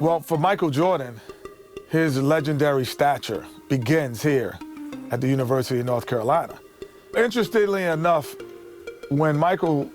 Well, for Michael Jordan, his legendary stature begins here at the University of North Carolina. Interestingly enough, when Michael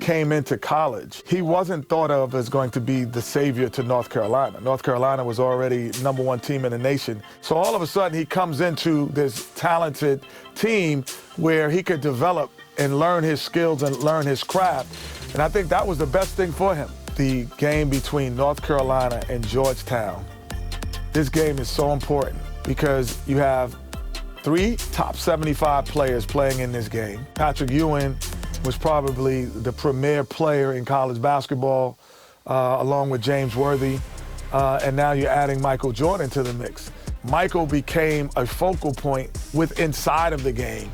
came into college, he wasn't thought of as going to be the savior to North Carolina. North Carolina was already #1 team in the nation. So all of a sudden he comes into this talented team where he could develop and learn his skills and learn his craft. And I think that was the best thing for him. The game between North Carolina and Georgetown. This game is so important because you have 3 top 75 players playing in this game. Patrick Ewing was probably the premier player in college basketball, along with James Worthy, and now you're adding Michael Jordan to the mix. Michael became a focal point inside of the game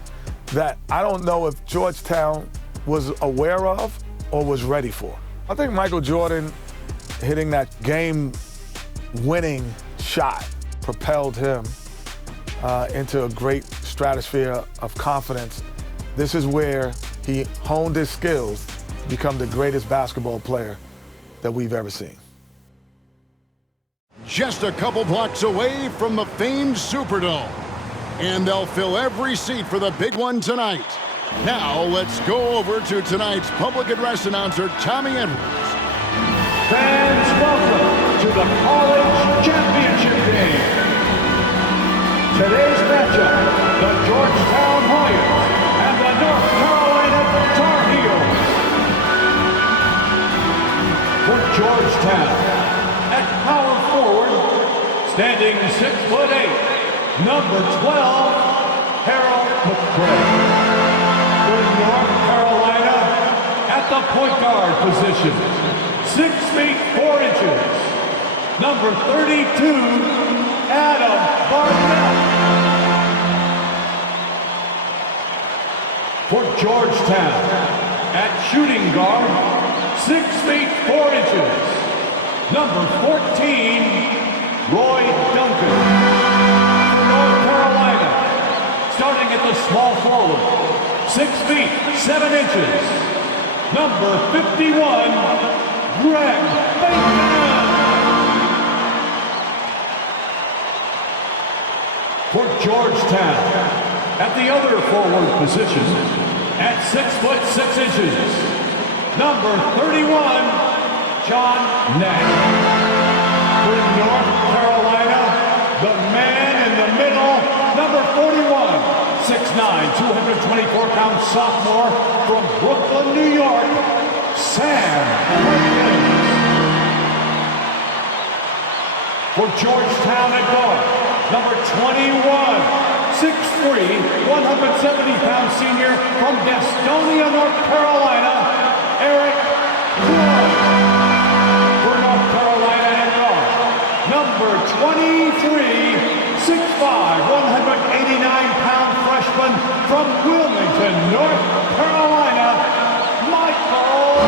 that I don't know if Georgetown was aware of or was ready for. I think Michael Jordan hitting that game-winning shot propelled him into a great stratosphere of confidence. This is where he honed his skills to become the greatest basketball player that we've ever seen. Just a couple blocks away from the famed Superdome. And they'll fill every seat for the big one tonight. Now let's go over to tonight's public address announcer, Tommy Edwards. Fans, welcome to the College Championship Game. Today's matchup, the Georgetown Hoyas and the North Carolina Tar Heels. For Georgetown, at power forward, standing 6'8", number 12, Harold McHale. For North Carolina, at the point guard position, 6 feet 4 inches, number 32, Adam Barnett. For Georgetown, at shooting guard, 6 feet 4 inches, number 14, Roy Duncan. For North Carolina, starting at the small forward, 6 feet 7 inches, number 51, Greg Bateman. For Georgetown, at the other forward position, at 6 foot 6 inches, number 31, John Nash. For North Carolina, the man in the middle, number 41, 6'9", 224-pound sophomore from Brooklyn, New York, Sam Perkins. For Georgetown at guard, number 21, 6'3", 170-pound senior from Gastonia, North Carolina, Eric Clark. For North Carolina at guard, number 23, 6'5", 189-pound freshman from Wilmington, North Carolina, McHale.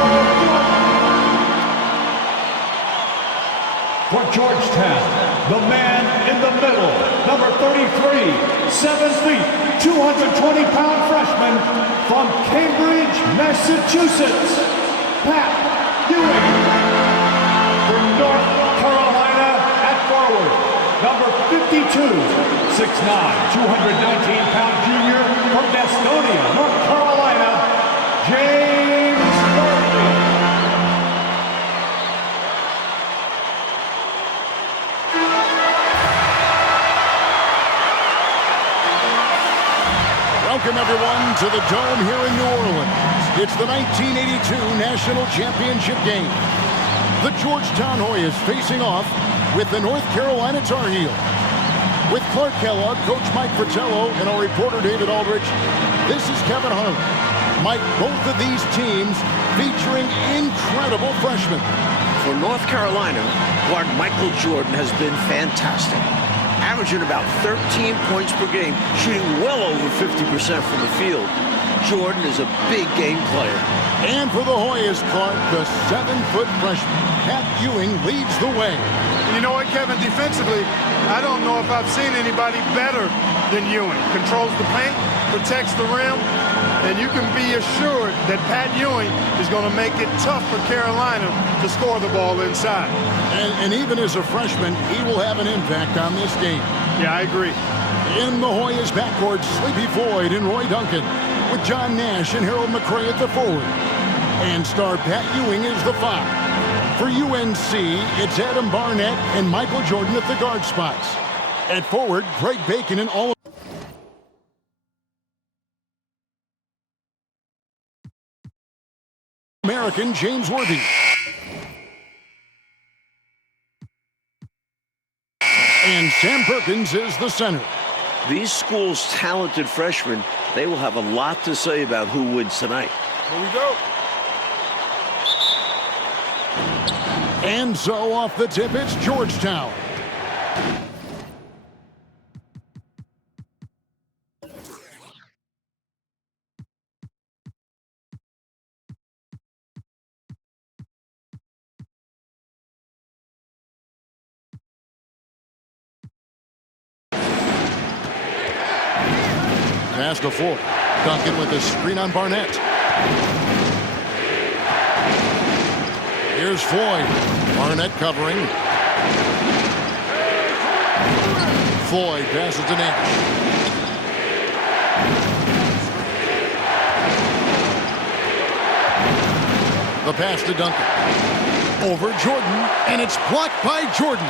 For Georgetown, the man in the middle, number 33, 7 feet, 220-pound freshman from Cambridge, Massachusetts, Pat Ewing. For North Carolina at forward, number 52, 6'9", 219-pound junior from Gastonia, North Carolina, James Worthy. Welcome, everyone, to the Dome here in New Orleans. It's the 1982 National Championship game. The Georgetown Hoyas facing off with the North Carolina Tar Heels. With Clark Kellogg, Coach Mike Fratello, and our reporter David Aldrich, this is Kevin Harlan. Mike, both of these teams featuring incredible freshmen. For North Carolina, guard Michael Jordan has been fantastic, averaging about 13 points per game, shooting well over 50% from the field. Jordan is a big game player. And for the Hoyas, Clark, the 7-foot freshman, Pat Ewing leads the way. You know what, Kevin, defensively, I don't know if I've seen anybody better than Ewing. Controls the paint, protects the rim, and you can be assured that Pat Ewing is going to make it tough for Carolina to score the ball inside. And even as a freshman, he will have an impact on this game. Yeah, I agree. In the Hoyas backcourt, Sleepy Floyd and Roy Duncan, with John Nash and Harold McRae at the forward. And star Pat Ewing is the 5. For UNC, it's Adam Barnett and Michael Jordan at the guard spots. At forward, Greg Bacon and all American James Worthy. And Sam Perkins is the center. These schools' talented freshmen, they will have a lot to say about who wins tonight. Here we go. And so off the tip, it's Georgetown. Pass to Floyd. Duncan with a screen on Barnett. Here's Floyd. Barnett covering. Floyd passes to Nash. The pass to Duncan. Over Jordan, and it's blocked by Jordan.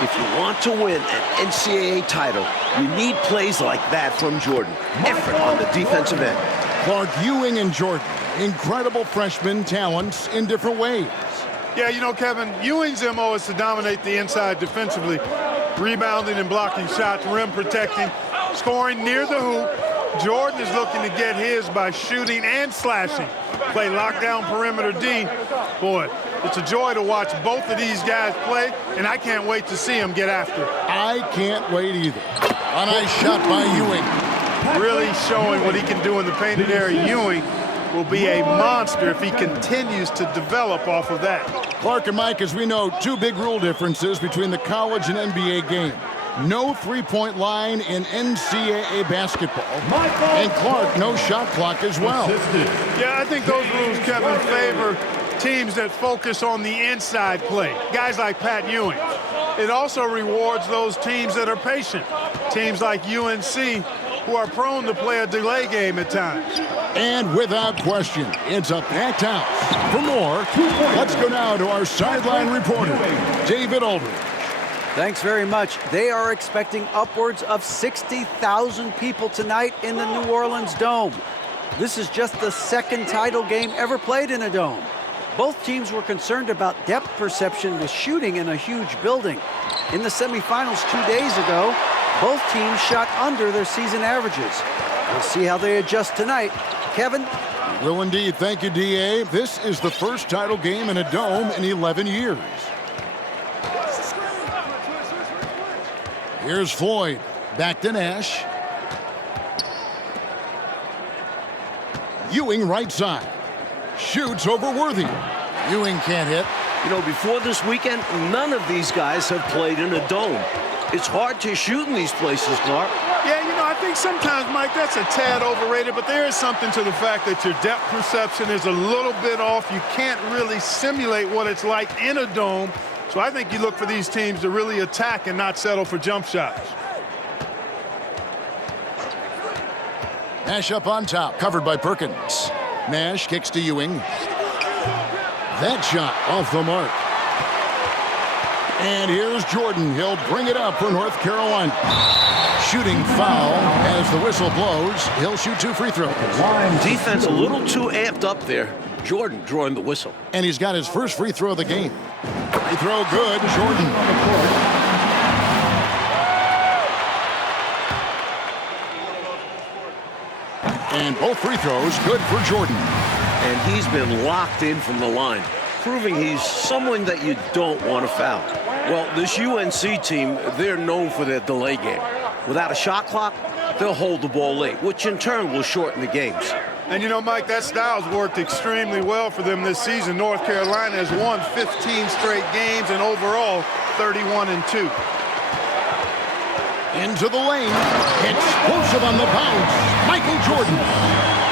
If you want to win an NCAA title, you need plays like that from Jordan. Effort on the defensive end. Clark, Ewing, and Jordan, incredible freshman talents in different ways. Yeah, you know, Kevin, Ewing's MO is to dominate the inside defensively, rebounding and blocking shots, rim protecting, scoring near the hoop. Jordan is looking to get his by shooting and slashing. Play lockdown perimeter D. Boy, it's a joy to watch both of these guys play, and I can't wait to see them get after it. I can't wait either. A nice shot by Ewing. Really showing what he can do in the painted area. Ewing will be a monster if he continues to develop off of that. Clark and Mike, as we know, two big rule differences between the college and NBA game. No three-point line in NCAA basketball. And Clark, no shot clock as well. Yeah, I think those rules, Kevin, favor teams that focus on the inside play. Guys like Pat Ewing. It also rewards those teams that are patient. Teams like UNC, who are prone to play a delay game at times. And without question, it's a packed house. For more, let's go now to our sideline reporter, David Aldridge. Thanks very much. They are expecting upwards of 60,000 people tonight in the New Orleans Dome. This is just the second title game ever played in a dome. Both teams were concerned about depth perception with shooting in a huge building. In the semifinals 2 days ago, both teams shot under their season averages. We'll see how they adjust tonight. Kevin? Will indeed. Thank you, D.A. This is the first title game in a dome in 11 years. Here's Floyd. Back to Nash. Ewing right side. Shoots over Worthy. Ewing can't hit. You know, before this weekend, none of these guys have played in a dome. It's hard to shoot in these places, Clark. Yeah, you know, I think sometimes, Mike, that's a tad overrated, but there is something to the fact that your depth perception is a little bit off. You can't really simulate what it's like in a dome. So I think you look for these teams to really attack and not settle for jump shots. Nash up on top, covered by Perkins. Nash kicks to Ewing. That shot off the mark. And here's Jordan. He'll bring it up for North Carolina. Shooting foul as the whistle blows. He'll shoot 2 free throws. Defense a little too amped up there. Jordan drawing the whistle. And he's got his first free throw of the game. Free throw good, Jordan. And both free throws good for Jordan. And he's been locked in from the line, proving he's someone that you don't want to foul. Well, this UNC team, they're known for their delay game. Without a shot clock, they'll hold the ball late, which in turn will shorten the games. And you know, Mike, that style's worked extremely well for them this season. North Carolina has won 15 straight games and overall 31-2. Into the lane. Explosive on the bounce. Michael Jordan.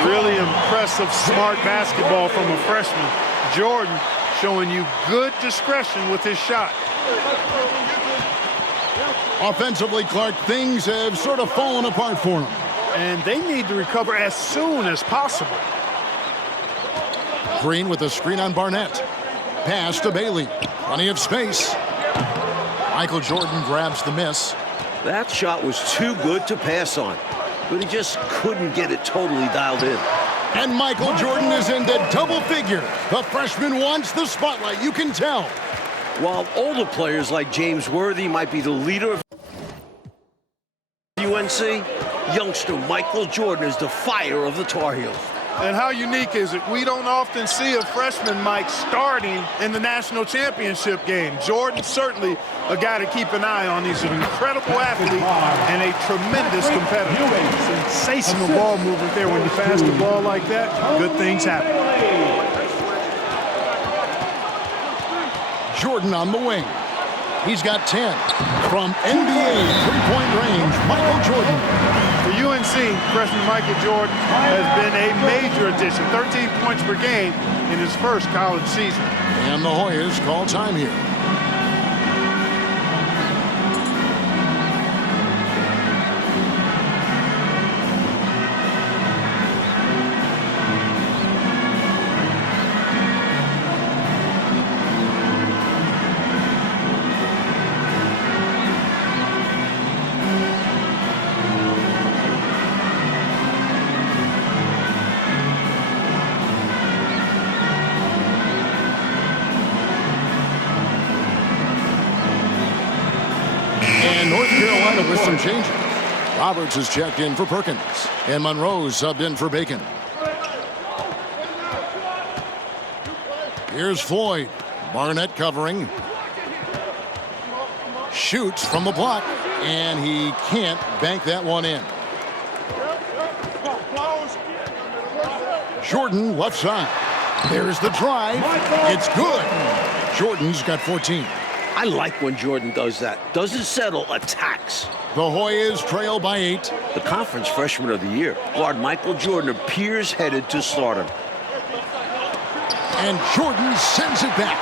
Really impressive, smart basketball from a freshman. Jordan showing you good discretion with his shot. Offensively, Clark, things have sort of fallen apart for him. And they need to recover as soon as possible. Green with a screen on Barnett. Pass to Bailey. Plenty of space. Michael Jordan grabs the miss. That shot was too good to pass on, but he just couldn't get it totally dialed in. And Michael Jordan is into double figure. The freshman wants the spotlight, you can tell. While older players like James Worthy might be the leader of UNC, youngster Michael Jordan is the fire of the Tar Heels. And how unique is it? We don't often see a freshman, Mike, starting in the national championship game. Jordan certainly a guy to keep an eye on. He's an incredible athlete and a tremendous competitor. Sensational ball movement there. When you pass the ball like that, good things happen. Jordan on the wing. He's got 10. From NBA three-point range, Michael Jordan. For UNC, freshman Michael Jordan has been a major addition. 13 points per game in his first college season. And the Hoyas call time here. North Carolina with some changes. Roberts is checked in for Perkins, and Monroe subbed in for Bacon. Here's Floyd. Barnett covering. Shoots from the block, and he can't bank that one in. Jordan left side. There's the drive. It's good. Jordan's got 14. I like when Jordan does that. Doesn't settle, attacks. The Hoyas trail by 8. The conference freshman of the year, guard Michael Jordan, appears headed to stardom. And Jordan sends it back.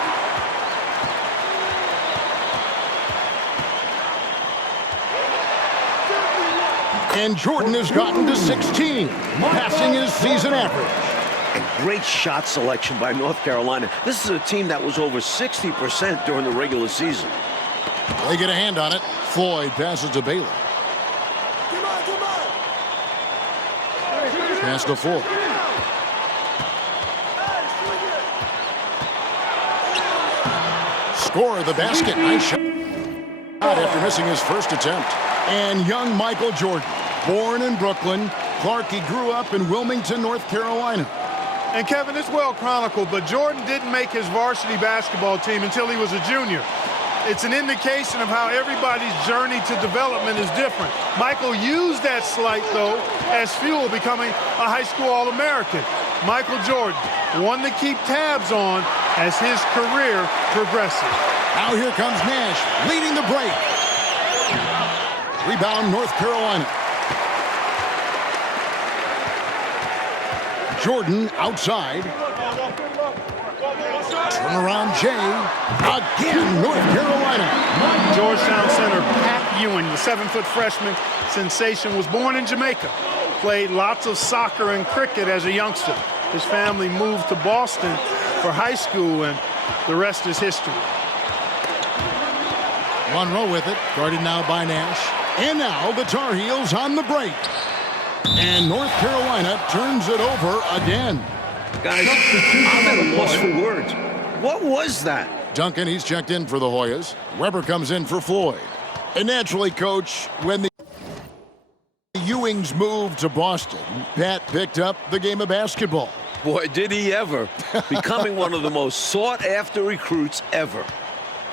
And Jordan has gotten to 16, passing his season average. And great shot selection by North Carolina. This is a team that was over 60% during the regular season. They get a hand on it. Floyd passes to Bailey. Pass to Floyd. Score the basket. Nice shot after missing his first attempt. And young Michael Jordan, born in Brooklyn. Clark, he grew up in Wilmington, North Carolina. And Kevin, it's well chronicled, but Jordan didn't make his varsity basketball team until he was a junior. It's an indication of how everybody's journey to development is different. Michael used that slight, though, as fuel, becoming a high school All-American. Michael Jordan, one to keep tabs on as his career progresses. Now here comes Nash, leading the break. Rebound, North Carolina. Jordan outside. Turn around, Jay. Again, North Carolina. Georgetown center Pat Ewing, the 7-foot freshman sensation, was born in Jamaica. Played lots of soccer and cricket as a youngster. His family moved to Boston for high school, and the rest is history. Monroe with it, guarded now by Nash. And now the Tar Heels on the break. And North Carolina turns it over again. Guys, I'm at a loss for words. What was that? Duncan, he's checked in for the Hoyas. Weber comes in for Floyd. And naturally, Coach, when the Ewings moved to Boston, Pat picked up the game of basketball. Boy, did he ever. Becoming one of the most sought-after recruits ever.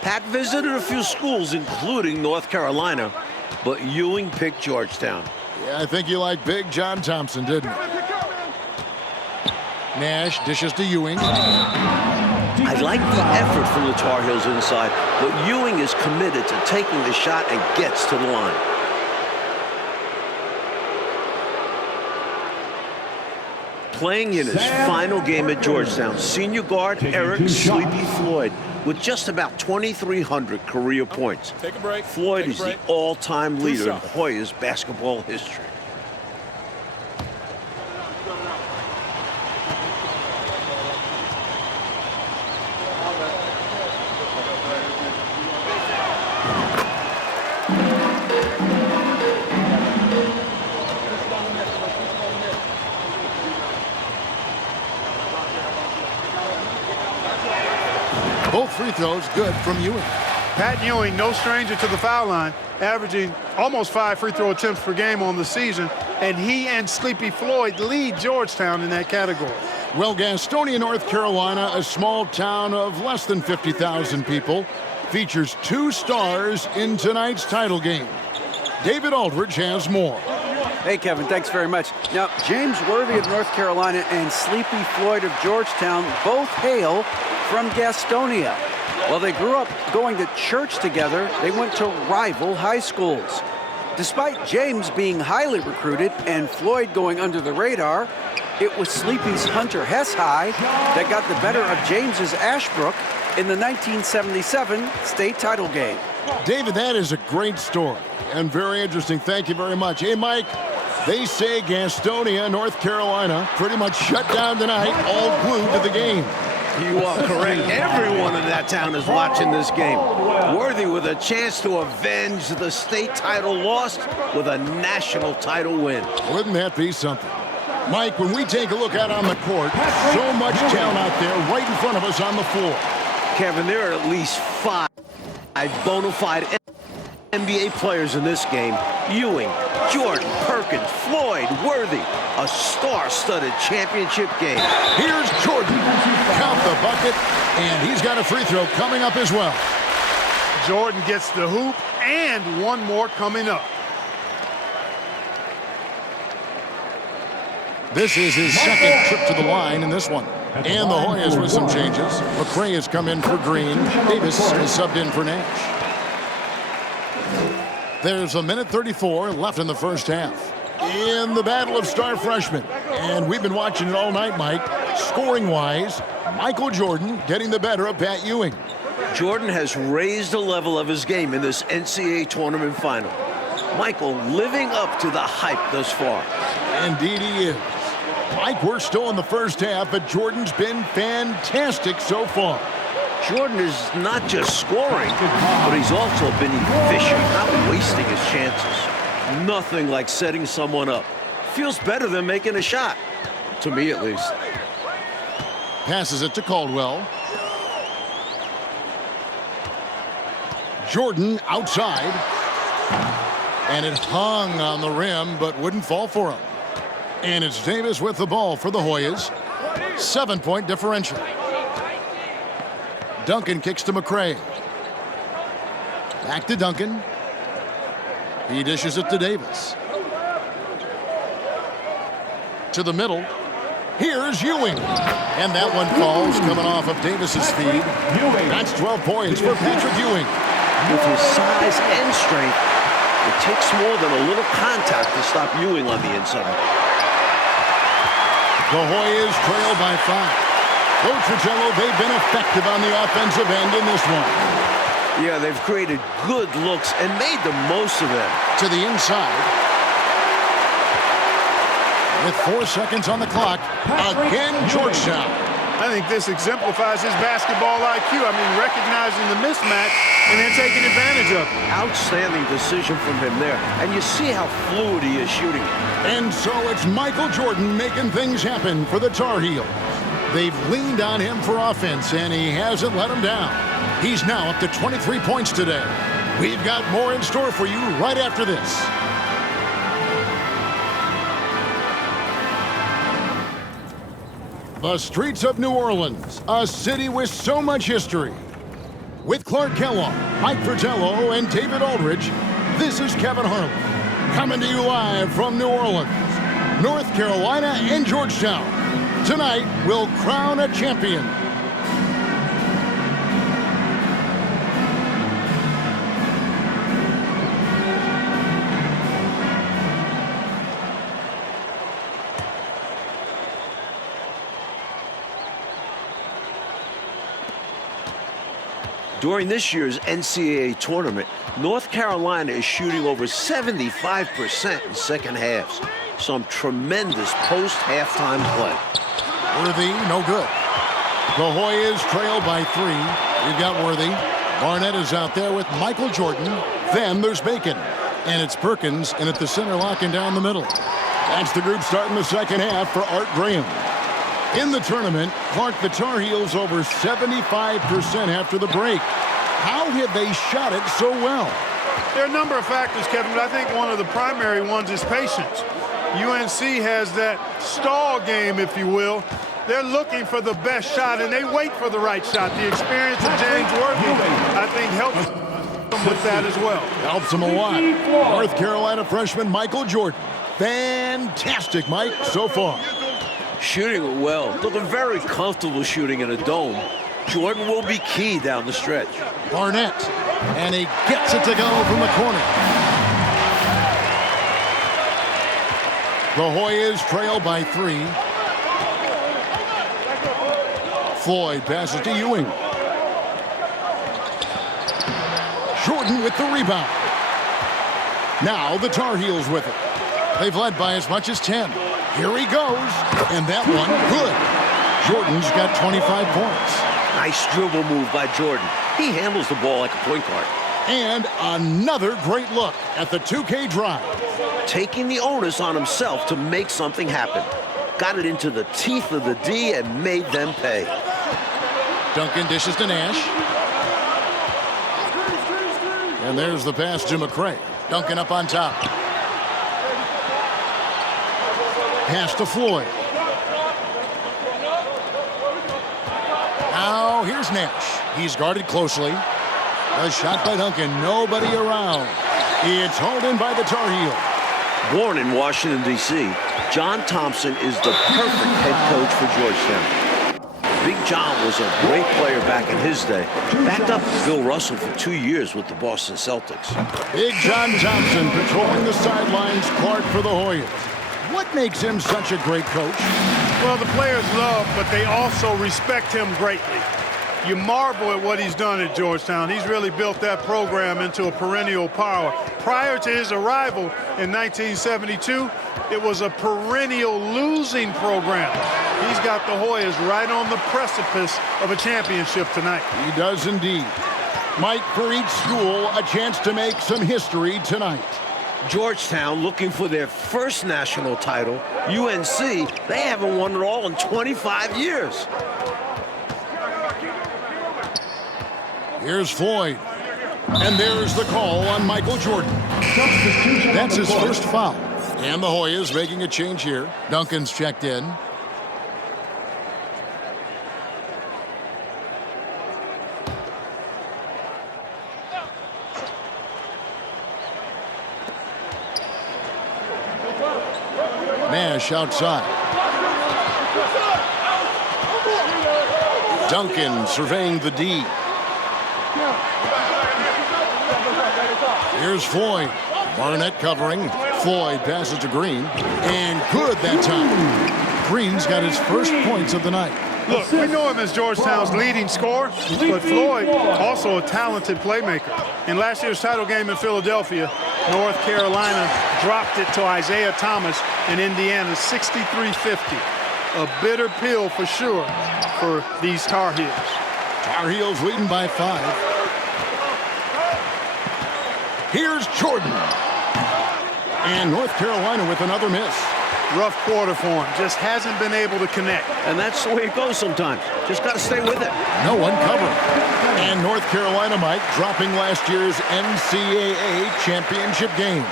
Pat visited a few schools, including North Carolina, but Ewing picked Georgetown. Yeah, I think you liked Big John Thompson, didn't you? Nash dishes to Ewing. I like the effort from the Tar Heels inside, but Ewing is committed to taking the shot and gets to the line. Playing in his final game at Georgetown, senior guard Eric "Sleepy" Floyd with just about 2,300 career points. Take a break. Floyd Take a is break. the all-time leader in shots. Hoyas basketball history. Both free throws good from Ewing. Pat Ewing, no stranger to the foul line, averaging almost 5 free throw attempts per game on the season, and he and Sleepy Floyd lead Georgetown in that category. Well, Gastonia, North Carolina, a small town of less than 50,000 people, features 2 stars in tonight's title game. David Aldridge has more. Hey, Kevin, thanks very much. Now, James Worthy of North Carolina and Sleepy Floyd of Georgetown both hail from Gastonia. While they grew up going to church together, they went to rival high schools. Despite James being highly recruited and Floyd going under the radar, it was Sleepy's Hunter Hess High that got the better of James's Ashbrook in the 1977 state title game. David, that is a great story and very interesting. Thank you very much. Hey, Mike, they say Gastonia, North Carolina, pretty much shut down tonight, all glued to the game. You are correct. Everyone in that town is watching this game. Worthy with a chance to avenge the state title lost with a national title win. Wouldn't that be something? Mike, when we take a look out on the court, so much talent out there right in front of us on the floor. Kevin, there are at least 5 bona fide NBA players in this game. Ewing, Jordan, Perkins, Floyd, Worthy. A star-studded championship game. Here's Jordan. Count the bucket, and he's got a free throw coming up as well. Jordan gets the hoop and one more coming up. This is his second trip to the line in this one. And the Hoyas with some changes. McHale has come in for Green. Davis is subbed in for Nash. There's a minute 34 left in the first half. In the battle of star freshmen. And we've been watching it all night, Mike. Scoring-wise, Michael Jordan getting the better of Pat Ewing. Jordan has raised the level of his game in this NCAA tournament final. Michael living up to the hype thus far. Indeed he is. Mike, we're still in the first half, but Jordan's been fantastic so far. Jordan is not just scoring, but he's also been efficient, not wasting his chances. Nothing like setting someone up. Feels better than making a shot, to me at least. Passes it to Caldwell. Jordan outside. And it hung on the rim, but wouldn't fall for him. And it's Davis with the ball for the Hoyas. 7-point differential. Duncan kicks to McHale. Back to Duncan. He dishes it to Davis. To the middle. Here's Ewing. And that one falls coming off of Davis's feed. That's 12 points for Patrick Ewing. With his size and strength, it takes more than a little contact to stop Ewing on the inside. The Hoyas trail by 5. Coach Fratello, they've been effective on the offensive end in this one. Yeah, they've created good looks and made the most of them. To the inside. With 4 seconds on the clock, again Georgetown. I think this exemplifies his basketball IQ. I mean, recognizing the mismatch and then taking advantage of it. Outstanding decision from him there. And you see how fluid he is shooting it. And so it's Michael Jordan making things happen for the Tar Heels. They've leaned on him for offense, and he hasn't let them down. He's now up to 23 points today. We've got more in store for you right after this. The streets of New Orleans, a city with so much history. With Clark Kellogg, Mike Fratello, and David Aldridge, this is Kevin Harlan, coming to you live from New Orleans, North Carolina, and Georgetown. Tonight, we'll crown a champion. During this year's NCAA tournament, North Carolina is shooting over 75% in second halves. Some tremendous post-halftime play. Worthy, no good. The Hoyas trail by 3. You've got Worthy. Barnett is out there with Michael Jordan. Then there's Bacon. And it's Perkins, and at the center, locking down the middle. That's the group starting the second half for Art Graham. In the tournament, Clark, the Tar Heels over 75% after the break. How have they shot it so well? There are a number of factors, Kevin, but I think one of the primary ones is patience. UNC has that stall game, if you will. They're looking for the best shot, and they wait for the right shot. The experience of James Worthy, I think, helps them with that as well. Helps them a lot. North Carolina freshman Michael Jordan. Fantastic, Mike, so far. Shooting it well. Looking very comfortable shooting in a dome. Jordan will be key down the stretch. Barnett, and he gets it to go from the corner. The Hoyas trail by 3. Floyd passes to Ewing. Jordan with the rebound. Now the Tar Heels with it. They've led by as much as 10. Here he goes, and that one good. Jordan's got 25 points. Nice dribble move by Jordan. He handles the ball like a point guard. And another great look at the 2K drive. Taking the onus on himself to make something happen. Got it into the teeth of the D and made them pay. Duncan dishes to Nash. And there's the pass to McHale. Duncan up on top. Pass to Floyd. Now here's Nash. He's guarded closely. A shot by Duncan. Nobody around. It's hauled in by the Tar Heel. Born in Washington, D.C., John Thompson is the perfect head coach for Georgetown. Big John was a great player back in his day. Backed up Bill Russell for 2 years with the Boston Celtics. Big John Thompson patrolling the sidelines. Clark for the Hoyas. What makes him such a great coach? Well, the players love, but they also respect him greatly. You marvel at what he's done at Georgetown. He's really built that program into a perennial power. Prior to his arrival in 1972, it was a perennial losing program. He's got the Hoyas right on the precipice of a championship tonight. He does indeed. Mike, for each school, a chance to make some history tonight. Georgetown looking for their first national title. UNC, they haven't won it all in 25 years. Here's Floyd. And there's the call on Michael Jordan. That's his first foul. And the Hoyas making a change here. Duncan's checked in. Nash outside. Duncan surveying the D. Here's Floyd. Barnett covering. Floyd passes to Green. And good that time. Green's got his first points of the night. Look, we know him as Georgetown's leading scorer, but Floyd also a talented playmaker. In last year's title game in Philadelphia, North Carolina dropped it to Isiah Thomas in Indiana, 63-50. A bitter pill for sure for these Tar Heels. Tar Heels leading by 5. Here's Jordan. And North Carolina with another miss. Rough quarter for him. Just hasn't been able to connect. And that's the way it goes sometimes. Just got to stay with it. No one covering. And North Carolina, Mike, dropping last year's NCAA championship game.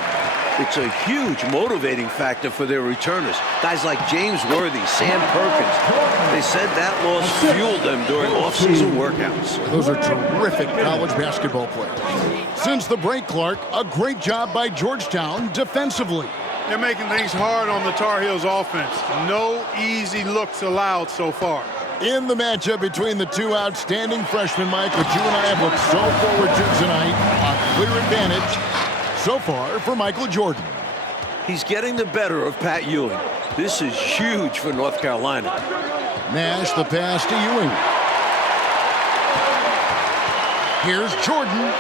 It's a huge motivating factor for their returners. Guys like James Worthy, Sam Perkins. They said that loss fueled them during off-season workouts. Those are terrific college basketball players. Since the break, Clark, a great job by Georgetown defensively. They're making things hard on the Tar Heels offense. No easy looks allowed so far. In the matchup between the two outstanding freshmen, Mike, which you and I have looked so forward to tonight, a clear advantage so far for Michael Jordan. He's getting the better of Pat Ewing. This is huge for North Carolina. Nash the pass to Ewing. Here's Jordan.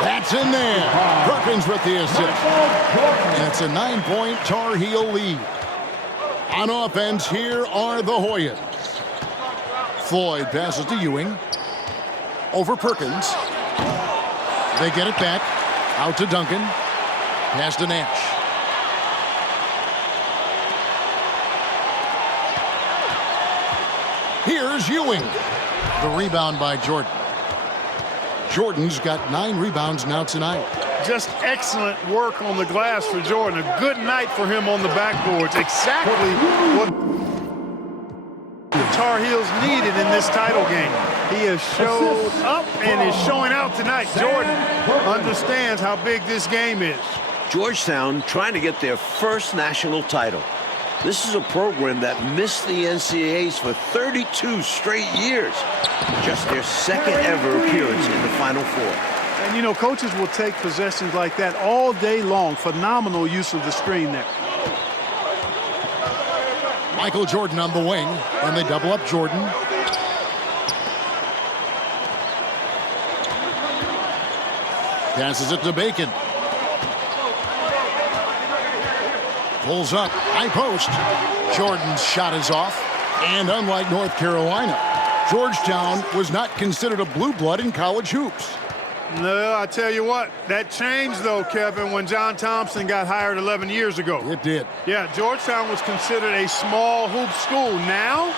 That's in there. Perkins with the assist. And it's a 9-point Tar Heel lead. On offense, here are the Hoyas. Floyd passes to Ewing. Over Perkins. They get it back. Out to Duncan. Pass to Nash. Here's Ewing. The rebound by Jordan. Jordan's got 9 rebounds now tonight. Just excellent work on the glass for Jordan. A good night for him on the backboards. Exactly what the Tar Heels needed in this title game. He has showed up and is showing out tonight. Jordan understands how big this game is. Georgetown trying to get their first national title. This is a program that missed the NCAAs for 32 straight years. Just their second ever appearance in the Final Four. And, you know, coaches will take possessions like that all day long. Phenomenal use of the screen there. Michael Jordan on the wing, and they double up Jordan. Passes it to Bacon. Pulls up, high post. Jordan's shot is off. And unlike North Carolina, Georgetown was not considered a blue blood in college hoops. No, I tell you what, that changed, though, Kevin, when John Thompson got hired 11 years ago. It did. Yeah, Georgetown was considered a small hoop school. Now,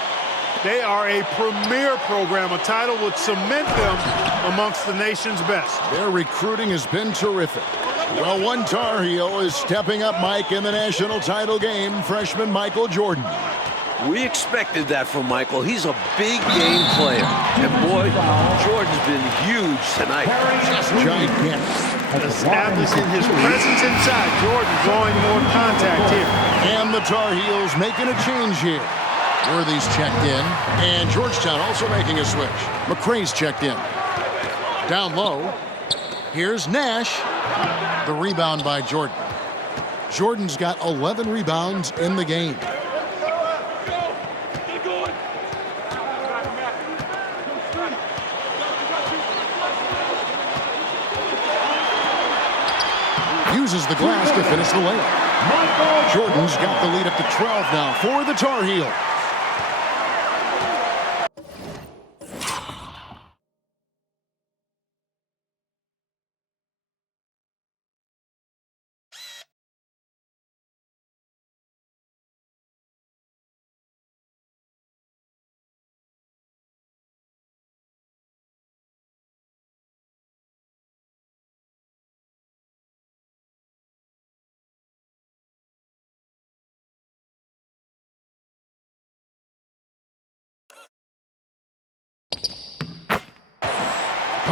they are a premier program. A title would cement them amongst the nation's best. Their recruiting has been terrific. Well, one Tar Heel is stepping up, Mike, in the national title game, freshman Michael Jordan. We expected that from Michael. He's a big game player. And boy, Jordan's been huge tonight. Just gigantic. Establishing his presence inside. Jordan drawing more contact here. And the Tar Heels making a change here. Worthy's checked in, and Georgetown also making a switch. McRae's checked in. Down low, here's Nash. The rebound by Jordan. Jordan's got 11 rebounds in the game. Uses the glass to finish the layup. Jordan's got the lead up to 12 now for the Tar Heels.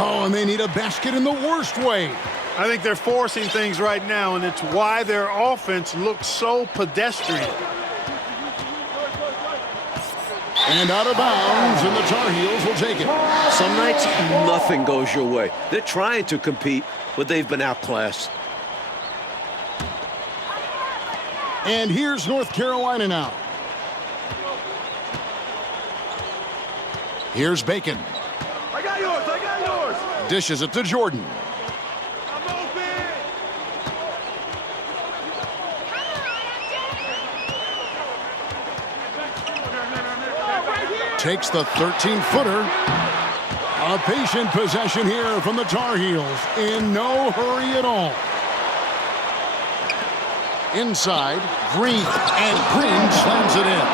Oh, and they need a basket in the worst way. I think they're forcing things right now, and it's why their offense looks so pedestrian. And out of bounds, and the Tar Heels will take it. Some nights, nothing goes your way. They're trying to compete, but they've been outclassed. And here's North Carolina now. Here's Bacon. I got yours, I got yours. Dishes it to Jordan. I'm open. Takes the 13-footer. A patient possession here from the Tar Heels. In no hurry at all. Inside, Green, and Green slams it in.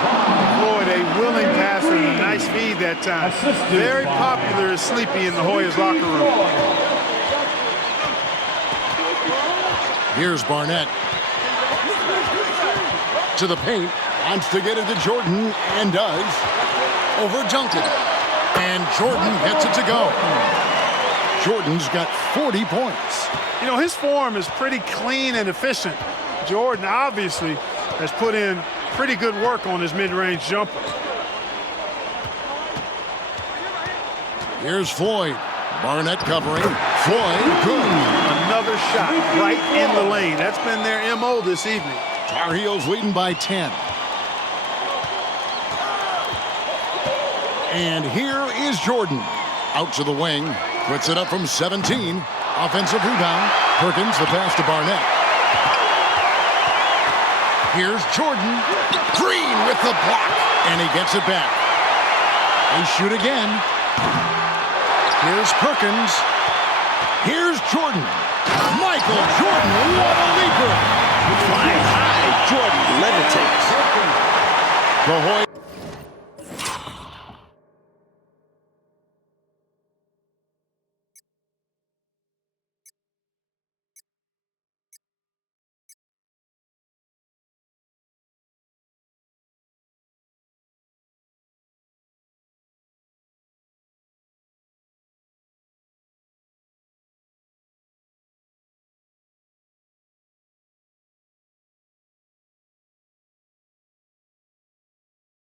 Floyd, a willing passer and a nice feed that time. Very popular as Sleepy in the Hoyas locker room. Here's Barnett. To the paint. Wants to get it to Jordan, and does. Over Duncan. And Jordan gets it to go. Jordan's got 40 points. You know, his form is pretty clean and efficient. Jordan obviously has put in pretty good work on his mid-range jumper. Here's Floyd. Barnett covering. Floyd, good. Another shot right in the lane. That's been their MO this evening. Tar Heels leading by 10. And here is Jordan. Out to the wing. Puts it up from 17. Offensive rebound. Perkins, the pass to Barnett. Here's Jordan. Green with the block. And he gets it back. They shoot again. Here's Perkins. Here's Jordan. Michael Jordan, what a leaper. Flying high, Jordan levitates. The Hoy.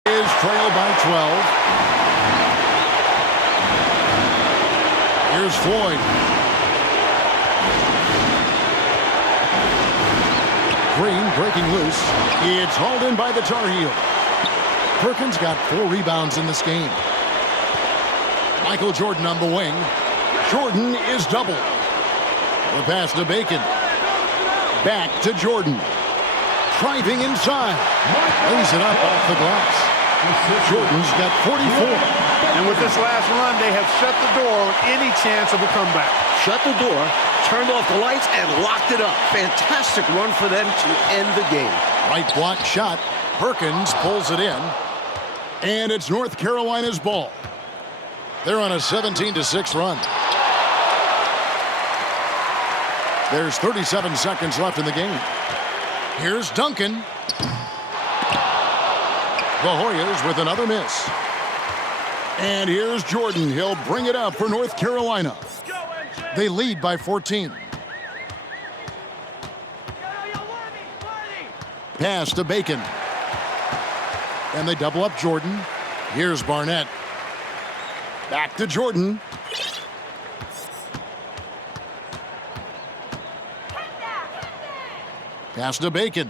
Is trailed by 12. Here's Floyd. Green breaking loose. It's hauled in by the Tar Heels. Perkins got 4 rebounds in this game. Michael Jordan on the wing. Jordan is doubled. The pass to Bacon. Back to Jordan. Driving inside. Lays it up off the glass. Jordan's got 44. And with this last run, they have shut the door on any chance of a comeback. Shut the door, turned off the lights, and locked it up. Fantastic run for them to end the game. Right block shot. Perkins pulls it in. And it's North Carolina's ball. They're on a 17-6 run. There's 37 seconds left in the game. Here's Duncan. The Hoyas with another miss. And here's Jordan. He'll bring it up for North Carolina. They lead by 14. Pass to Bacon. And they double up Jordan. Here's Barnett. Back to Jordan. Pass to Bacon.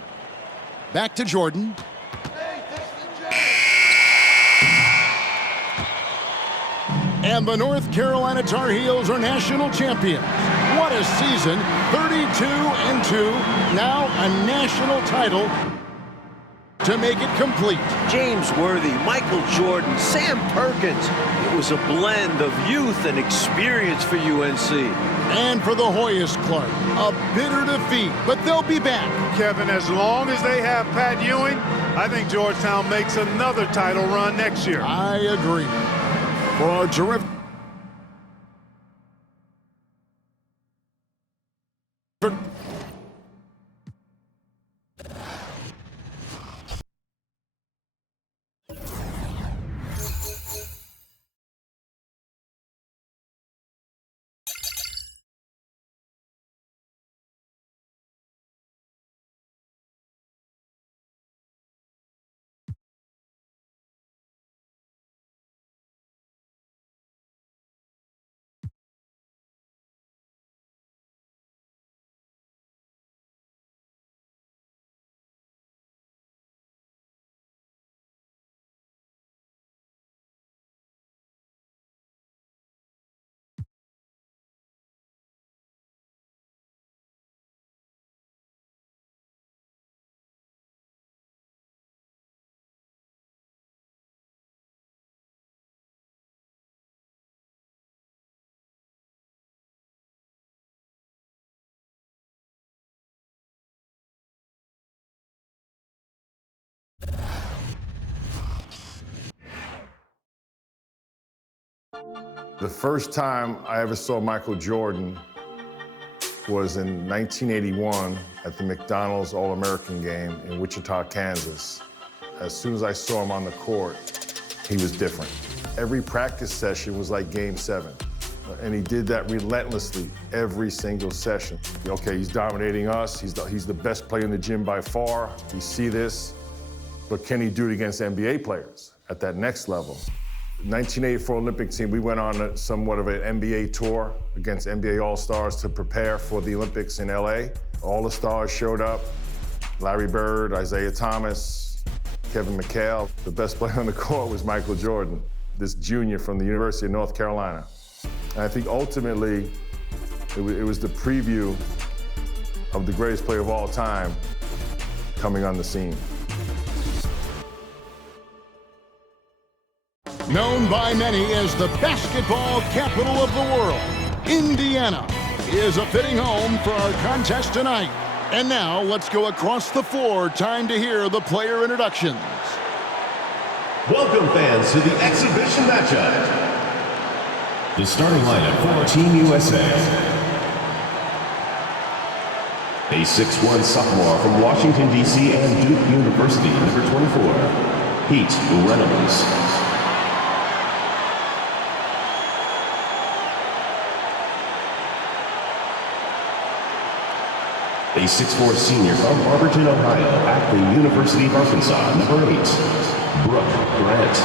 Back to Jordan. And the North Carolina Tar Heels are national champions. What a season. 32-2. Now a national title to make it complete. James Worthy, Michael Jordan, Sam Perkins. It was a blend of youth and experience for UNC. And for the Hoyas, Clark, a bitter defeat, but they'll be back. Kevin, as long as they have Pat Ewing, I think Georgetown makes another title run next year. I agree. For our terrific... The first time I ever saw Michael Jordan was in 1981 at the McDonald's All-American game in Wichita, Kansas. As soon as I saw him on the court, he was different. Every practice session was like Game 7. And he did that relentlessly every single session. Okay, he's dominating us. He's the best player in the gym by far. We see this. But can he do it against NBA players at that next level? 1984 Olympic team, we went on somewhat of an NBA tour against NBA All-Stars to prepare for the Olympics in LA. All the stars showed up. Larry Bird, Isiah Thomas, Kevin McHale. The best player on the court was Michael Jordan, this junior from the University of North Carolina. And I think ultimately, it was the preview of the greatest player of all time coming on the scene. Known by many as the basketball capital of the world, Indiana is a fitting home for our contest tonight. And now let's go across the floor. Time to hear the player introductions. Welcome, fans, to the exhibition matchup. The starting lineup for Team USA. A 6'1" sophomore from Washington, D.C. and Duke University, number 24, Pete Reynolds. A 6'4" senior from Barberton, Ohio, at the University of Arkansas, number 8, Brooke Grant.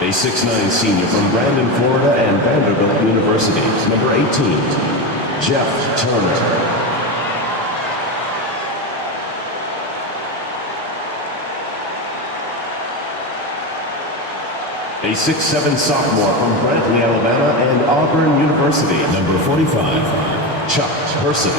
A 6'9" senior from Brandon, Florida, and Vanderbilt University, number 18, Jeff Turner. A 6'7" sophomore from Brantley, Alabama, and Auburn University, number 45, Chuck Person.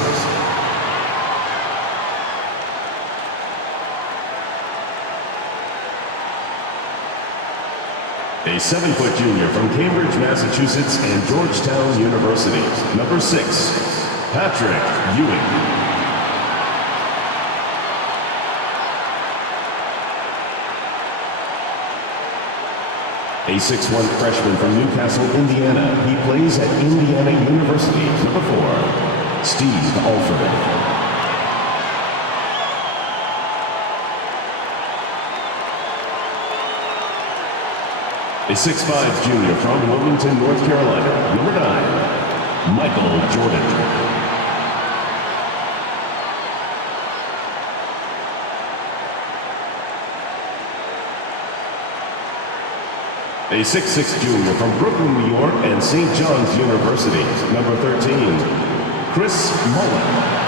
A 7-foot junior from Cambridge, Massachusetts, and Georgetown University, number 6, Patrick Ewing. A 6'1" freshman from Newcastle, Indiana. He plays at Indiana University, number 4, Steve Alford. A 6'5" junior from Wilmington, North Carolina, number 9, Michael Jordan. A 6'6" junior from Brooklyn, New York, and St. John's University, number 13, Chris Mullen.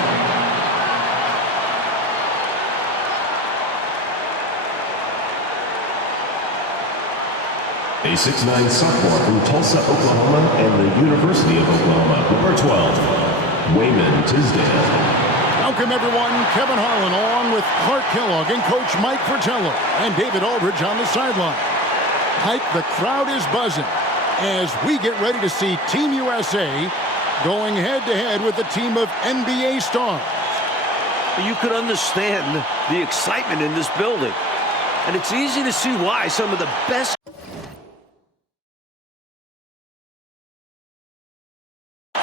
A 6'9" sophomore from Tulsa, Oklahoma, and the University of Oklahoma, number 12, Wayman Tisdale. Welcome, everyone. Kevin Harlan along with Clark Kellogg and Coach Mike Fratello and David Aldridge on the sideline. Mike, the crowd is buzzing as we get ready to see Team USA going head-to-head with a team of NBA stars. You could understand the excitement in this building. And it's easy to see why some of the best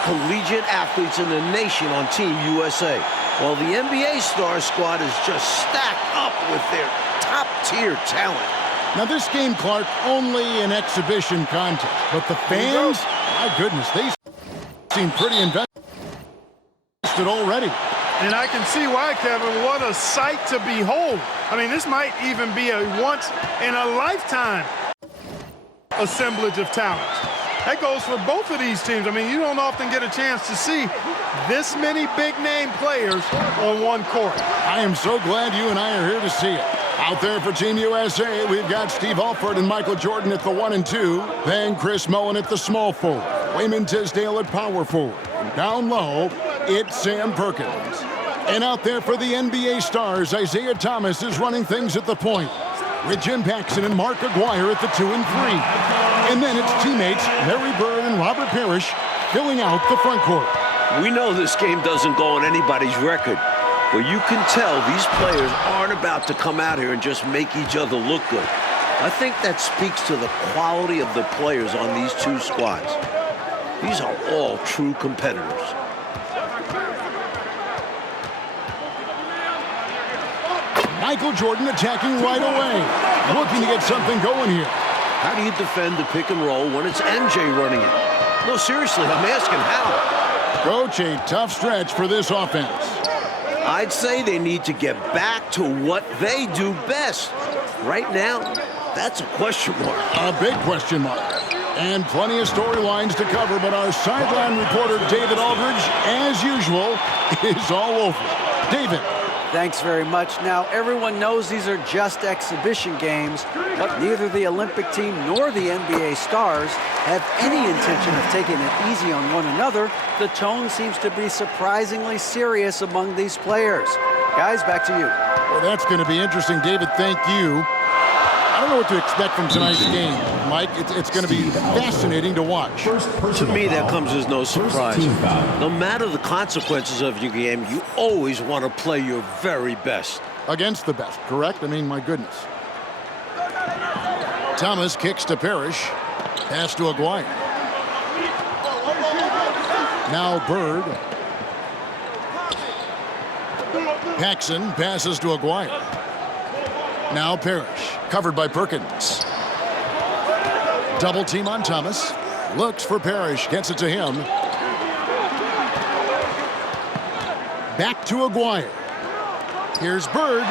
collegiate athletes in the nation on Team USA, while the NBA star squad is just stacked up with their top-tier talent. Now, this game, Clark, only an exhibition contest, but the fans, my goodness, they seem pretty invested already. And I can see why, Kevin. What a sight to behold. I mean, this might even be a once-in-a-lifetime assemblage of talent. That goes for both of these teams. I mean, you don't often get a chance to see this many big-name players on one court. I am so glad you and I are here to see it. Out there for Team USA, we've got Steve Alford and Michael Jordan at the 1 and 2, then Chris Mullen at the small forward, Wayman Tisdale at power forward, and down low, it's Sam Perkins. And out there for the NBA stars, Isiah Thomas is running things at the point, with Jim Paxson and Mark Aguirre at the 2 and 3. And then it's teammates Larry Bird and Robert Parrish filling out the front court. We know this game doesn't go on anybody's record, but you can tell these players aren't about to come out here and just make each other look good. I think that speaks to the quality of the players on these two squads. These are all true competitors. Michael Jordan attacking right away, looking to get something going here. How do you defend the pick and roll when it's MJ running it? No, seriously, I'm asking how. Coach, a tough stretch for this offense. I'd say they need to get back to what they do best. Right now, that's a question mark. A big question mark. And plenty of storylines to cover, but our sideline reporter, David Aldridge, as usual, is all over. David, Thanks very much. Now, everyone knows these are just exhibition games, but neither the Olympic team nor the NBA stars have any intention of taking it easy on one another. The tone seems to be surprisingly serious among these players. Guys, back to you. Well, that's going to be interesting, David. Thank you. I don't know what to expect from tonight's game, Mike. It's going to be fascinating to watch. To me, that comes as no surprise. No matter the consequences of your game, you always want to play your very best. Against the best, correct? I mean, my goodness. Thomas kicks to Parrish. Pass to Aguirre. Now Bird. Paxson passes to Aguirre. Now Parrish, covered by Perkins. Double team on Thomas. Looks for Parrish, gets it to him. Back to Aguirre. Here's Bird.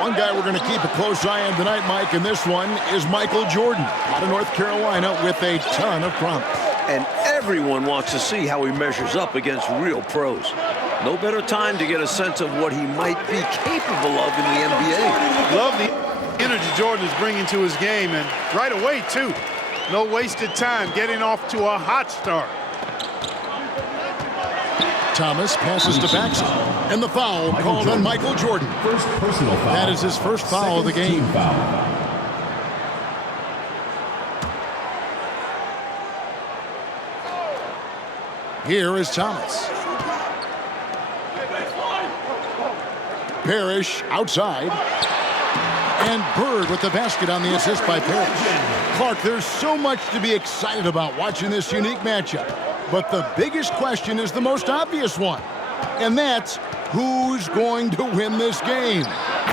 One guy we're going to keep a close eye on tonight, Mike, and this one is Michael Jordan out of North Carolina with a ton of promise. And everyone wants to see how he measures up against real pros. No better time to get a sense of what he might be capable of in the NBA. Love the energy Jordan is bringing to his game, and right away, too. No wasted time getting off to a hot start. Thomas passes to Paxson, and the foul called on Michael Jordan. First personal foul. That is his first foul of the game. Team foul. Here is Thomas. Parrish outside. And Bird with the basket on the assist by Parrish. Clark, there's so much to be excited about watching this unique matchup. But the biggest question is the most obvious one. And that's who's going to win this game.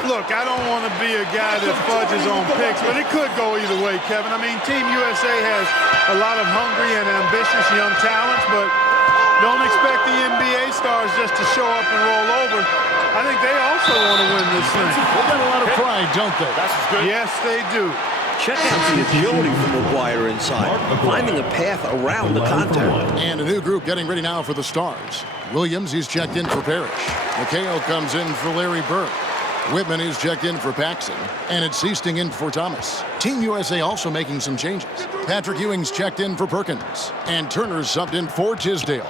Look, I don't want to be a guy that fudges on picks, but it could go either way, Kevin. I mean, Team USA has a lot of hungry and ambitious young talents, but don't expect the NBA stars just to show up and roll over. I think they also want to win this thing. They've got a lot of pride, don't they? Yes, they do. Check out the agility from Aguirre inside, finding a path around the contact. And a new group getting ready now for the Stars. Williams, he's checked in for Parrish. McHale comes in for Larry Bird. Whitman is checked in for Paxson. And it's Seasting in for Thomas. Team USA also making some changes. Patrick Ewing's checked in for Perkins. And Turner's subbed in for Tisdale.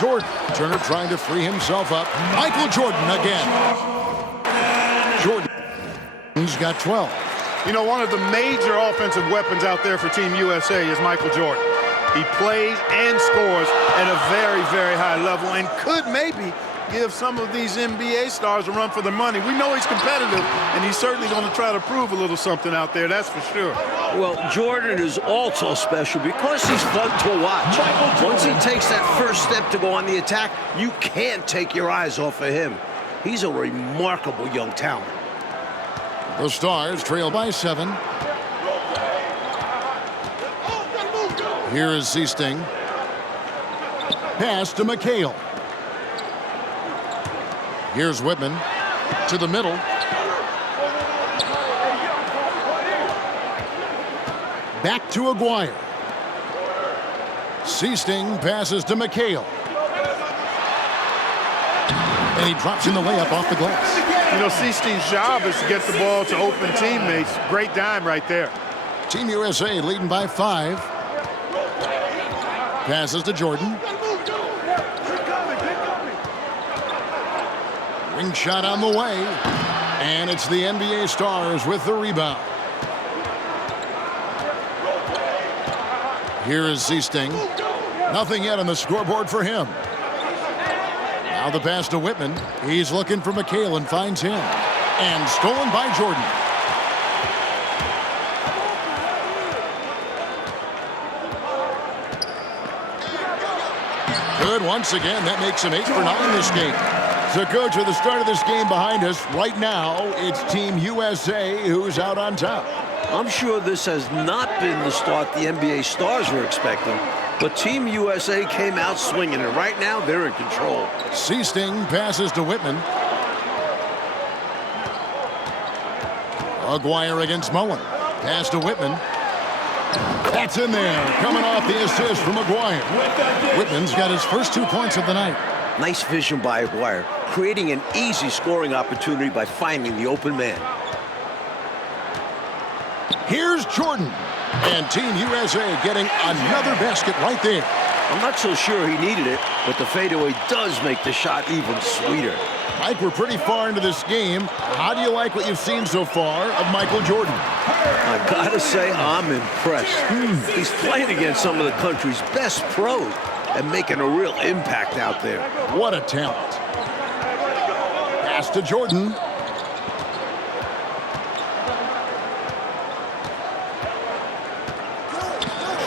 Jordan. Turner trying to free himself up. Michael Jordan again. Jordan's got 12. You know, one of the major offensive weapons out there for Team USA is Michael Jordan. He plays and scores at a very, very high level and could maybe give some of these NBA stars a run for their money. We know he's competitive, and he's certainly going to try to prove a little something out there, that's for sure. Well, Jordan is also special because he's fun to watch. Once he takes that first step to go on the attack, you can't take your eyes off of him. He's a remarkable young talent. The Stars trail by 7. Here is Seasting. Pass to McHale. Here's Whitman to the middle. Back to Aguirre. Seasting passes to McHale. And he drops in the layup off the glass. You know, Seasting's job is to get the ball to open teammates. Great dime right there. Team USA leading by 5. Passes to Jordan. Ring shot on the way. And it's the NBA Stars with the rebound. Here is Seasting. Nothing yet on the scoreboard for him. Now the pass to Whitman. He's looking for McHale and finds him. And stolen by Jordan. Good once again. That makes him 8 for 9 this game. So, Coach, with the start of this game behind us, right now, it's Team USA who's out on top. I'm sure this has not been the start the NBA stars were expecting, but Team USA came out swinging, and right now they're in control. Seasting passes to Whitman. Aguirre against Mullen. Pass to Whitman. That's in there, coming off the assist from Aguirre. Whitman's got his first 2 points of the night. Nice vision by Aguirre. creating an easy scoring opportunity by finding the open man. Here's Jordan. And Team USA getting another basket right there. I'm not so sure he needed it, but the fadeaway does make the shot even sweeter. Mike, we're pretty far into this game. How do you like what you've seen so far of Michael Jordan? I gotta say, I'm impressed. He's playing against some of the country's best pros and making a real impact out there. What a talent. Pass to Jordan.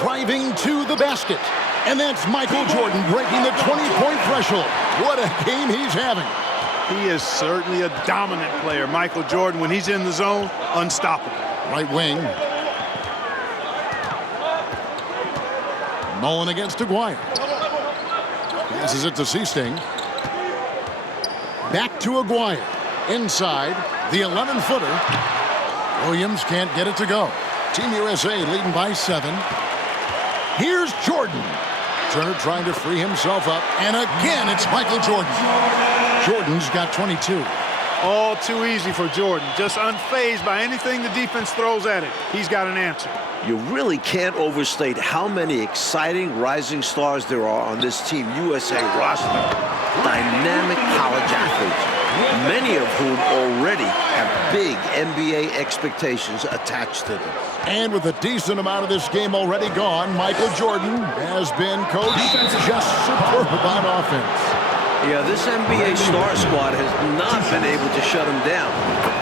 Driving to the basket. And that's Michael Jordan breaking the 20-point threshold. What a game he's having. He is certainly a dominant player. Michael Jordan, when he's in the zone, unstoppable. Right wing. Mullen against Aguirre. Passes it to Seasting. Back to Aguirre. Inside, the 11-footer. Williams can't get it to go. Team USA leading by 7. Here's Jordan. Turner trying to free himself up. And again, it's Michael Jordan. Jordan's got 22. All too easy for Jordan. Just unfazed by anything the defense throws at it. He's got an answer. You really can't overstate how many exciting rising stars there are on this Team USA roster. Dynamic college athletes, many of whom already have big NBA expectations attached to them. And with a decent amount of this game already gone, Michael Jordan has been coached just superb on offense. Yeah, this NBA star squad has not been able to shut him down.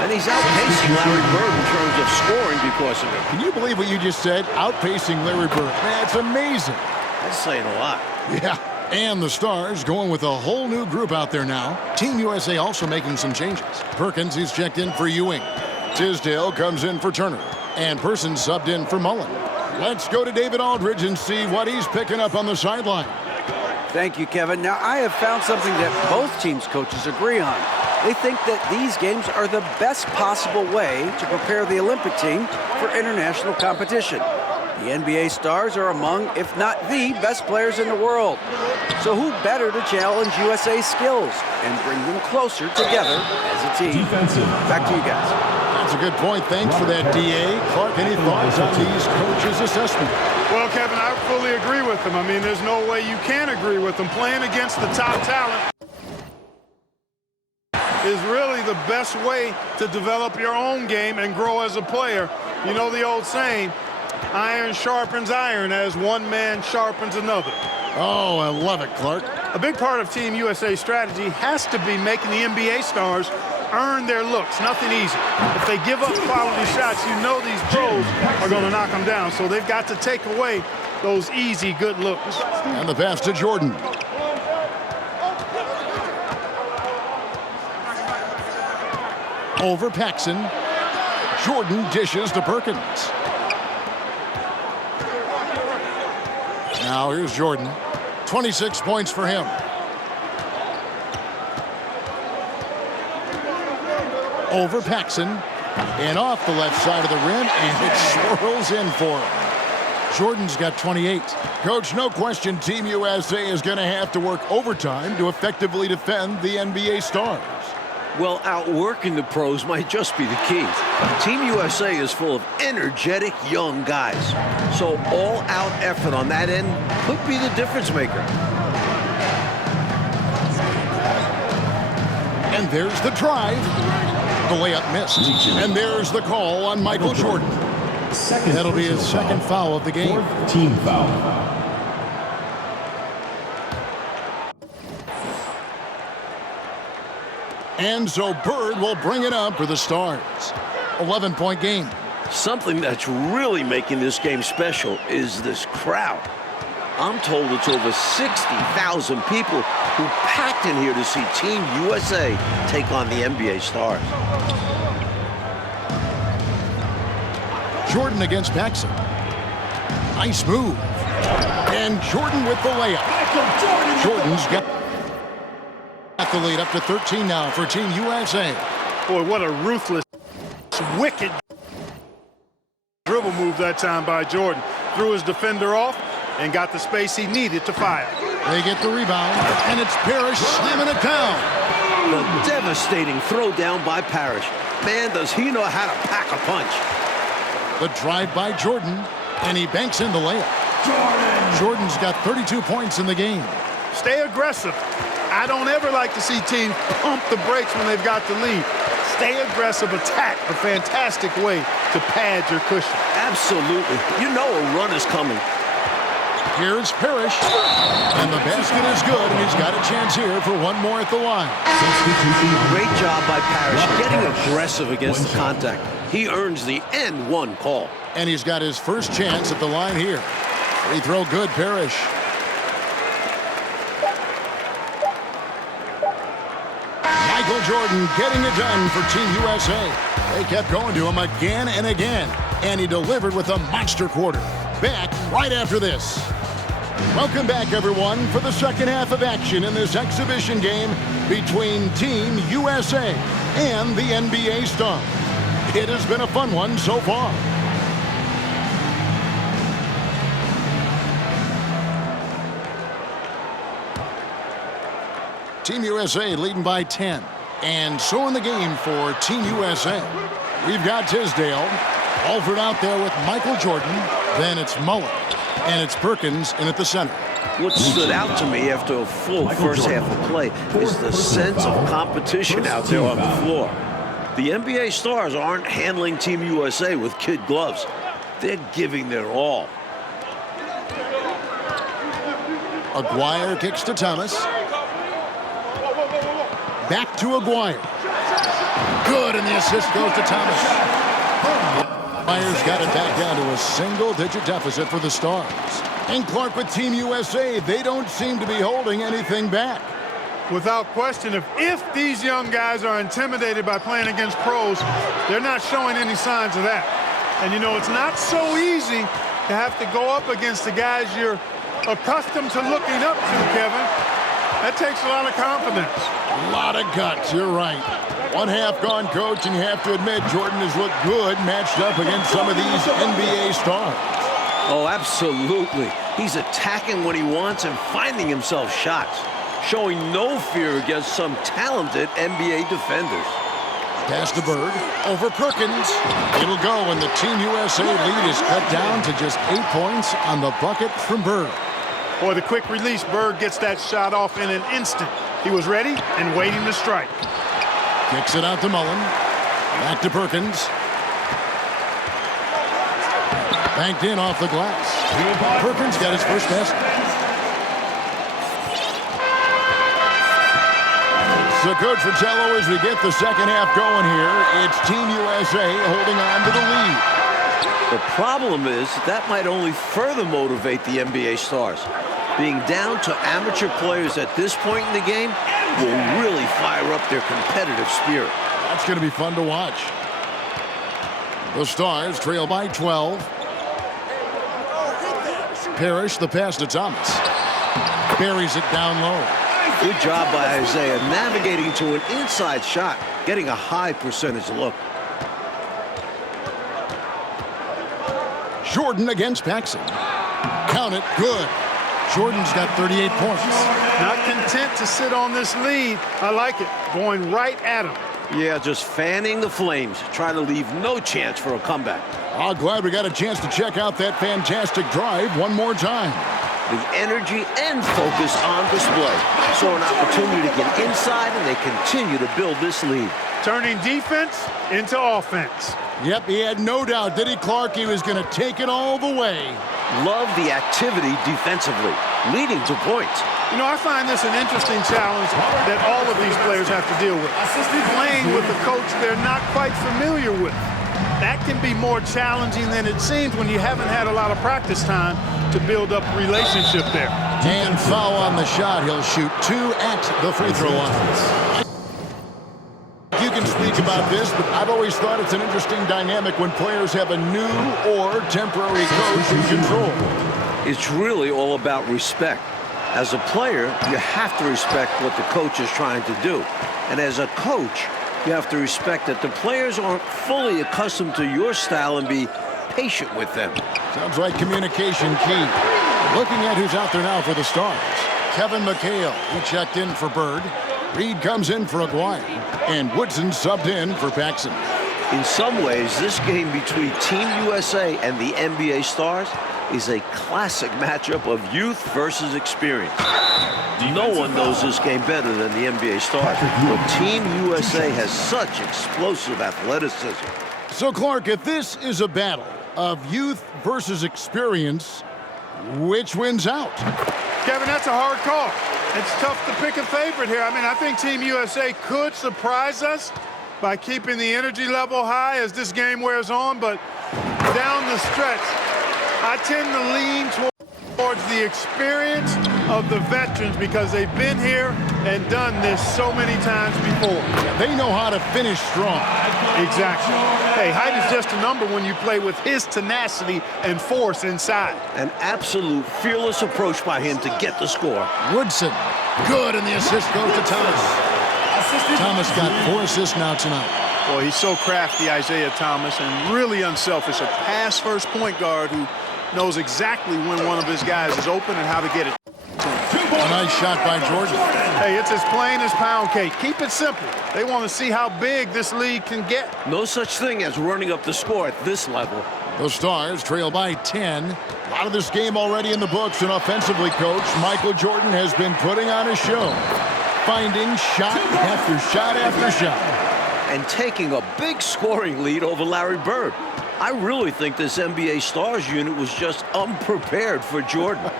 And he's outpacing Larry Bird in terms of scoring because of it. Can you believe what you just said? Outpacing Larry Bird. That's amazing. That's saying a lot. Yeah. And the Stars going with a whole new group out there now. Team USA also making some changes. Perkins is checked in for Ewing. Tisdale comes in for Turner. And Person subbed in for Mullen. Let's go to David Aldridge and see what he's picking up on the sideline. Thank you, Kevin. Now, I have found something that both teams' coaches agree on. They think that these games are the best possible way to prepare the Olympic team for international competition. The NBA stars are among, if not the best players in the world. So who better to challenge USA's skills and bring them closer together as a team? Back to you guys. That's a good point. Thanks for that, D.A. Clark, any thoughts on these coaches' assessment? Well, Kevin, I fully agree with them. I mean, there's no way you can agree with them. Playing against the top talent is really the best way to develop your own game and grow as a player. You know the old saying, iron sharpens iron as one man sharpens another. Oh, I love it, Clark. A big part of Team USA's strategy has to be making the NBA stars earn their looks. Nothing easy. If they give up quality shots, you know these pros are going to knock them down. So they've got to take away those easy, good looks. And the pass to Jordan. Over Paxson. Jordan dishes to Perkins. Now here's Jordan. 26 points for him. Over Paxson. And off the left side of the rim, and it swirls in for him. Jordan's got 28. Coach, no question Team USA is going to have to work overtime to effectively defend the NBA stars. Well, outworking the pros might just be the key. Team USA is full of energetic young guys. So all-out effort on that end could be the difference maker. And there's the drive. The layup missed. And there's the call on Michael Jordan. That'll be his second foul of the game. Fourth team foul. And so Bird will bring it up for the Stars. 11-point game. Something that's really making this game special is this crowd. I'm told it's over 60,000 people who packed in here to see Team USA take on the NBA stars. Jordan against Paxson. Nice move. And Jordan with the layup. Jordan's got the lead up to 13 now for Team USA. Boy, what a ruthless, wicked dribble move that time by Jordan. Threw his defender off and got the space he needed to fire. They get the rebound, and it's Parrish slamming it down. The devastating throw down by Parrish. Man, does he know how to pack a punch. The drive by Jordan, and he banks in the layup. Jordan's got 32 points in the game. Stay aggressive. I don't ever like to see teams pump the brakes when they've got the lead. Stay aggressive, attack, a fantastic way to pad your cushion. Absolutely. You know a run is coming. Here's Parrish, and the basket is good, and he's got a chance here for one more at the line. Great job by Parrish getting aggressive against the contact. He earns the end one call. And he's got his first chance at the line here. Free throw good, Parrish. Michael Jordan getting it done for Team USA. They kept going to him again and again, and he delivered with a monster quarter. Back right after this. Welcome back, everyone, for the second half of action in this exhibition game between Team USA and the NBA Stars. It has been a fun one so far. Team USA leading by 10. And so in the game for Team USA, we've got Tisdale. Alford out there with Michael Jordan. Then it's Mullen. And it's Perkins in at the center. What stood out to me after a full first half of play is the sense of competition out there on the floor. The NBA Stars aren't handling Team USA with kid gloves. They're giving their all. Aguirre kicks to Thomas. Back to Aguirre. Good, and the assist goes to Thomas. Myers got it back down to a single-digit deficit for the Stars. And Clark with Team USA, they don't seem to be holding anything back. Without question, if these young guys are intimidated by playing against pros, they're not showing any signs of that. And, you know, it's not so easy to have to go up against the guys you're accustomed to looking up to, Kevin. That takes a lot of confidence. A lot of guts, you're right. One half gone, Coach, and you have to admit Jordan has looked good matched up against some of these NBA stars. Oh, absolutely. He's attacking when he wants and finding himself shots, showing no fear against some talented NBA defenders. Pass to Bird, over Perkins. It'll go, and the Team USA lead is cut down to just 8 points on the bucket from Bird. Boy, the quick release, Bird gets that shot off in an instant. He was ready and waiting to strike. Kicks it out to Mullen. Back to Perkins. Banked in off the glass. Perkins got his first basket. So, Coach Fratello, as we get the second half going here, it's Team USA holding on to the lead. The problem is that might only further motivate the NBA Stars. Being down to amateur players at this point in the game will really fire up their competitive spirit. That's going to be fun to watch. The Stars trail by 12. Parrish, the pass to Thomas. Buries it down low. Good job by Isiah navigating to an inside shot, getting a high percentage look. Jordan against Paxson. Count it, good. Jordan's got 38 points. Not content to sit on this lead. I like it. Going right at him. Yeah, just fanning the flames, trying to leave no chance for a comeback. Oh, glad we got a chance to check out that fantastic drive one more time. The energy and focus on display. So an opportunity to get inside, and they continue to build this lead. Turning defense into offense. Yep, he had no doubt, did he, Clark? He was going to take it all the way. Love the activity defensively, leading to points. You know, I find this an interesting challenge that all of these players have to deal with. Playing with a coach they're not quite familiar with. That can be more challenging than it seems when you haven't had a lot of practice time to build up a relationship there. And foul on the shot. He'll shoot 2 at the free throw line. You can speak about this, but I've always thought it's an interesting dynamic when players have a new or temporary coach in control. It's really all about respect. As a player, you have to respect what the coach is trying to do. And as a coach, you have to respect that the players aren't fully accustomed to your style and be patient with them. Sounds like communication key. Looking at who's out there now for the Stars. Kevin McHale, who checked in for Bird. Reed comes in for Aguirre, and Woodson subbed in for Paxson. In some ways, this game between Team USA and the NBA stars is a classic matchup of youth versus experience. No one knows this game better than the NBA stars, but Team USA has such explosive athleticism. So, Clark, if this is a battle of youth versus experience, which wins out? Kevin, that's a hard call. It's tough to pick a favorite here. I mean, I think Team USA could surprise us by keeping the energy level high as this game wears on, but down the stretch, I tend to lean towards the experience of the veterans because they've been here and done this so many times before. They know how to finish strong. Exactly. Hey, height is just a number when you play with his tenacity and force inside. An absolute fearless approach by him to get the score. Woodson, good, and the assist goes to Thomas. Thomas got 4 assists now tonight. Boy, he's so crafty, Isiah Thomas, and really unselfish. A pass-first point guard who knows exactly when one of his guys is open and how to get it. A nice shot by Jordan. Hey, it's as plain as pound cake. Keep it simple. They want to see how big this league can get. No such thing as running up the score at this level. The Stars trail by 10. A lot of this game already in the books, and offensively, Coach, Michael Jordan has been putting on a show, finding shot after shot after shot. And taking a big scoring lead over Larry Bird. I really think this NBA Stars unit was just unprepared for Jordan.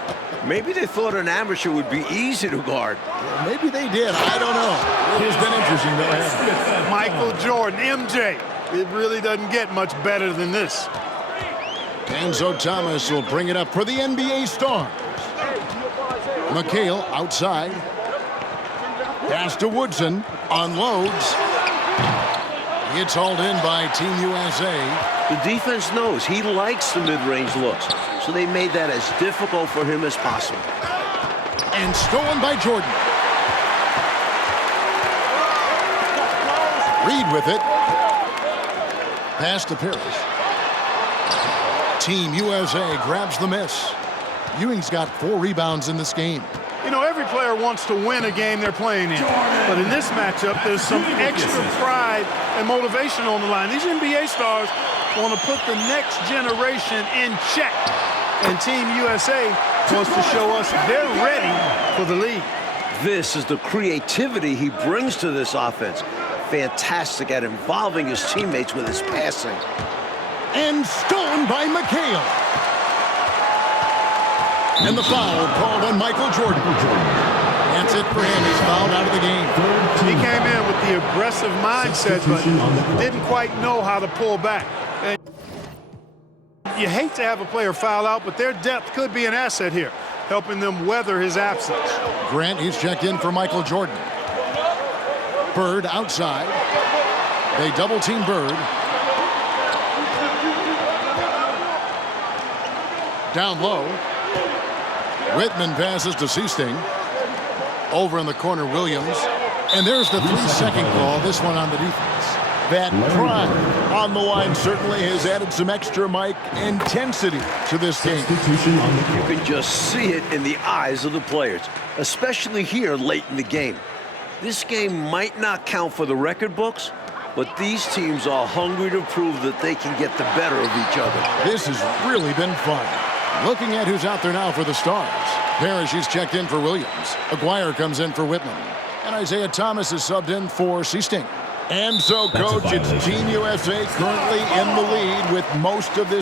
Maybe they thought an amateur would be easy to guard. Well, maybe they did. I don't know. It has been interesting, though. Michael Jordan, MJ. It really doesn't get much better than this. Isiah Thomas will bring it up for the NBA Stars. McHale outside. Pass to Woodson. Unloads. It's hauled in by Team USA. The defense knows he likes the mid-range looks, so they made that as difficult for him as possible. And stolen by Jordan. Reed with it. Pass to Parrish. Team USA grabs the miss. Ewing's got 4 rebounds in this game. You know, every player wants to win a game they're playing in. But in this matchup, there's some extra pride and motivation on the line. These NBA stars want to put the next generation in check. And Team USA wants to show us they're ready for the league. This is the creativity he brings to this offense. Fantastic at involving his teammates with his passing. And stolen by McHale. And the foul called on Michael Jordan. That's it for him. He's fouled out of the game. He came in with the aggressive mindset, but didn't quite know how to pull back. And you hate to have a player foul out, but their depth could be an asset here, helping them weather his absence. Grant, he's checked in for Michael Jordan. Bird outside. They double-team Bird. Down low. Whitman passes to Seasting. Over in the corner, Williams. And there's the 3-second call, this one on the defense. That prime on the line certainly has added some extra, Mike, intensity to this game. You can just see it in the eyes of the players, especially here late in the game. This game might not count for the record books, but these teams are hungry to prove that they can get the better of each other. This has really been fun. Looking at who's out there now for the Stars. Parrish, he's checked in for Williams. Aguirre comes in for Whitman. And Isiah Thomas is subbed in for Seasting. And so, Coach, it's Team USA currently in the lead with most of this